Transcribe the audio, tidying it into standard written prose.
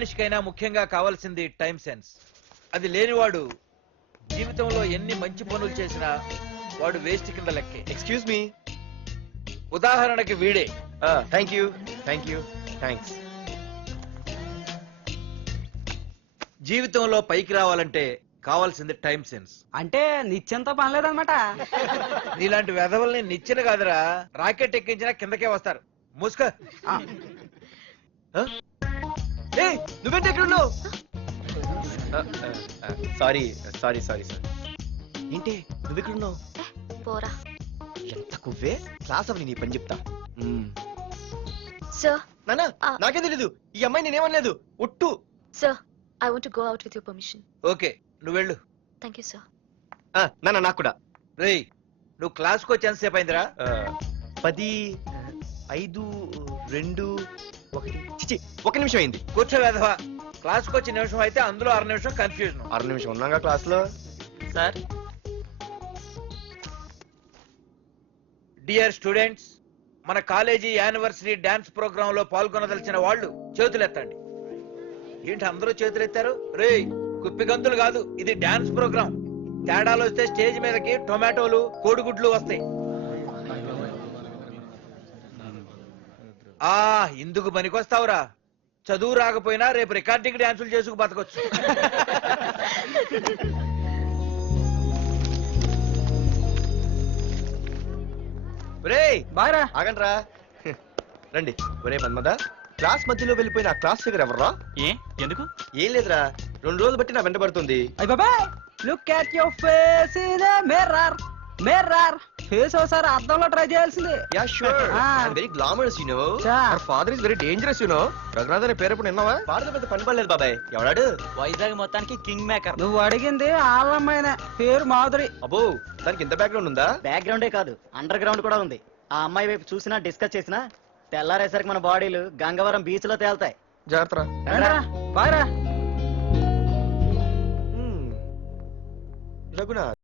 మనిషికైనా ముఖ్యంగా కావాల్సింది time sense. అది లేనివాడు జీవితంలో ఎన్ని మంచి పనులు చేసినా వాడు వేస్ట్ కింద లెక్కే. Excuse me. ఉదాహరణకి వీడే. Thank you thanks. జీవితంలో పైకి రావాలంటే కావాల్సింది టైం సెన్స్. అంటే నిత్యంతో పనిలేదన్నమాట. నీలాంటి వెధవల్ని నిచ్చిన కాదురా, రాకెట్ ఎక్కించినా కిందకే వస్తారు. మూసుక. నువ్వేంటి ఎక్కడ ఉన్నావు? సారీ ఏంటి నువ్వు ఎక్కడ ఉన్నావు? పోరా. ఎంత కువ్వే. క్లాస్ అవని నీ పని చెప్తా. సార్ నానా నాకే తెలీదు, ఈ అమ్మాయి నేనేమనలేదు ఒట్టు. Sir I want to go out with your permission. Okay, నువ్వు వెళ్ళు. Thank you sir. నానా నాకు కూడా. రేయ్, నువ్వు క్లాస్కి వచ్చి ఎంతసేపు అయిందిరా? 10, 5, 2, 1 ఒక నిమిషం అయింది. కూర్చో వెధవా. క్లాస్కి వచ్చి నిమిషం అయితే అందులో 6 నిమిషం కన్ఫ్యూజన్. 6 నిమిషం ఉన్నాగా క్లాస్ లో. సార్ డియర్ స్టూడెంట్స్, మన కాలేజీ యానివర్సరీ డాన్స్ ప్రోగ్రామ్ లో పాల్గొనదలిచిన వాళ్ళు చేతులెత్తండి. ఏంటి అందరూ చేతులెత్తారు? రేయ్, కుప్పిగంతులు కాదు, ఇది డాన్స్ ప్రోగ్రామ్. తేడాలు వస్తే స్టేజ్ మీదకి టొమాటోలు కోడిగుడ్లు వస్తాయి. ఇందుకు పనికొస్తావురా. చదువు రాకపోయినా రేపు రికార్డింగ్ డాన్సులు చేసుకు బతకొచ్చు. బాగా ఆగండ్రా. రండి. ఒరే మన్మద, క్లాస్ మధ్యలో వెళ్ళిపోయిన ఆ క్లాస్ ఫిగర్ ఎవర్రా? ఎందుకు? ఏం లేదురా, 2 రోజులు బట్టి నా వెంట పడుతుంది. అయ్య బాబాయ్, look at your face in a mirror. Face ఒకసారి అద్దంలో ట్రై చేయాల్సింది. Yeah sure. I very glamorous you know. Our father is very dangerous you know. Raghunath అనే పేరు ఎప్పుడు విన్నావా? ఫాదర్ పెద్ద పని పడలేదు బాబాయ్. ఎవడాడు? వైజాగ్ మొత్తానికి కింగ్ మేకర్. నువ్వు అడిగింది ఆళ్ళమ్మాయినే. పేరు మాధురి. అబ్బో, దానికి ఇంత బ్యాక్గ్రౌండ్ ఉందా? బ్యాక్గ్రౌండే కాదు, అండర్ గ్రౌండ్ కూడా ఉంది. ఆ అమ్మాయి వైపు చూసినా డిస్కస్ చేసినా తెల్లారేసరికి మన బాడీలు గంగవరం బీచ్ లో తేలుతాయి. జాగ్రత్త. బాగా రఘునాథ్